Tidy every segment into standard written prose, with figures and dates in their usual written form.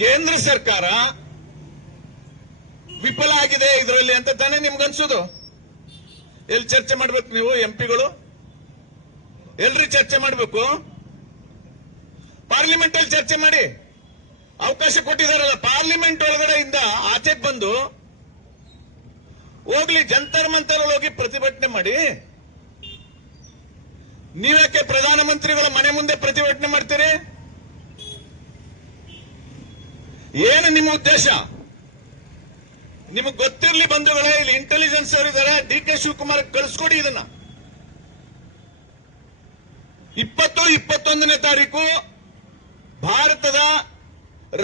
ಕೇಂದ್ರ ಸರ್ಕಾರ ವಿಫಲ ಆಗಿದೆ ಇದರಲ್ಲಿ ಅಂತ ತಾನೇ ನಿಮ್ಗನ್ಸೋದು. ಎಲ್ಲಿ ಚರ್ಚೆ ಮಾಡ್ಬೇಕು ನೀವು ಎಂಪಿಗಳು? ಎಲ್ರಿ ಚರ್ಚೆ ಮಾಡ್ಬೇಕು? ಪಾರ್ಲಿಮೆಂಟ್ ಅಲ್ಲಿ ಚರ್ಚೆ ಮಾಡಿ. ಅವಕಾಶ ಕೊಟ್ಟಿದಾರಲ್ಲ, ಪಾರ್ಲಿಮೆಂಟ್ ಒಳಗಡೆಯಿಂದ ಆಚೆಗೆ ಬಂದು ಹೋಗ್ಲಿ, ಜಂತರ್ ಮಂತರ್ ಹೋಗಿ ಪ್ರತಿಭಟನೆ ಮಾಡಿ. ನೀವ್ಯಾಕೆ ಪ್ರಧಾನಮಂತ್ರಿಗಳ ಮನೆ ಮುಂದೆ ಪ್ರತಿಭಟನೆ ಮಾಡ್ತೀರಿ? ಏನು ನಿಮ್ಮ ಉದ್ದೇಶ? ನಿಮಗೆ ಗೊತ್ತಿರಲಿ ಬಂಧುಗಳೇ, ಇಲ್ಲಿ ಇಂಟೆಲಿಜೆನ್ಸ್ ಅವರು ಇದ್ದಾರೆ, ಡಿ.ಕೆ. ಶಿವಕುಮಾರ್ ಕಳಿಸ್ಕೊಡಿ ಇದನ್ನ. 20-21ನೇ ತಾರೀಕು ಭಾರತದ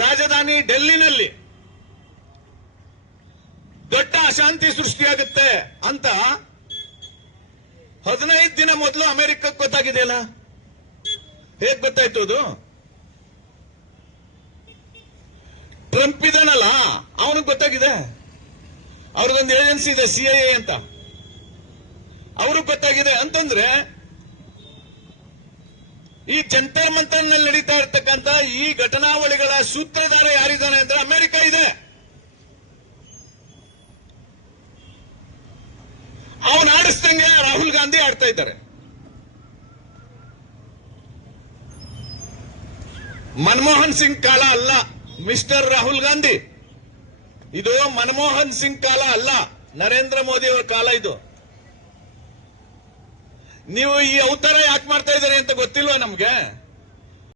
ರಾಜಧಾನಿ ಡೆಲ್ಲಿನಲ್ಲಿ ದೊಡ್ಡ ಅಶಾಂತಿ ಸೃಷ್ಟಿಯಾಗುತ್ತೆ ಅಂತ 15 ದಿನ ಮೊದಲು ಅಮೆರಿಕಕ್ಕೆ ಗೊತ್ತಾಗಿದೆಯಲ್ಲ. ಹೇಗ್ ಗೊತ್ತಾಯ್ತು ಅದು? ಟ್ರಂಪ್ ಇದಾನಲ್ಲ, ಅವನಿಗೆ ಗೊತ್ತಾಗಿದೆ. ಅವ್ರಿಗೊಂದು ಏಜೆನ್ಸಿ ಇದೆ, CIA ಅಂತ, ಅವ್ರಿಗೆ ಗೊತ್ತಾಗಿದೆ. ಅಂತಂದ್ರೆ ಈ ಜಂತರ್ ಮಂತರ್ನಲ್ಲಿ ನಡೀತಾ ಇರ್ತಕ್ಕಂಥ ಈ ಘಟನಾವಳಿಗಳ ಸೂತ್ರಧಾರ ಯಾರಿದ್ದಾನೆ ಅಂದ್ರೆ ಅಮೆರಿಕ ಇದೆ. ಅವನು ಆಡಿಸ್ದಂಗೆ ರಾಹುಲ್ ಗಾಂಧಿ ಆಡ್ತಾ ಇದ್ದಾರೆ. ಮನಮೋಹನ್ ಸಿಂಗ್ ಕಾಲ ಅಲ್ಲ ಮಿಸ್ಟರ್ ರಾಹುಲ್ ಗಾಂಧಿ, ಇದು ಮನಮೋಹನ್ ಸಿಂಗ್ ಕಾಲ ಅಲ್ಲ, ನರೇಂದ್ರ ಮೋದಿ ಅವರ ಕಾಲ ಇದು. ನೀವು ಈ ಅವತಾರ ಯಾಕೆ ಮಾಡ್ತಾ ಇದ್ದಾರೆ ಅಂತ ಗೊತ್ತಿಲ್ವಾ ನಮ್ಗೆ?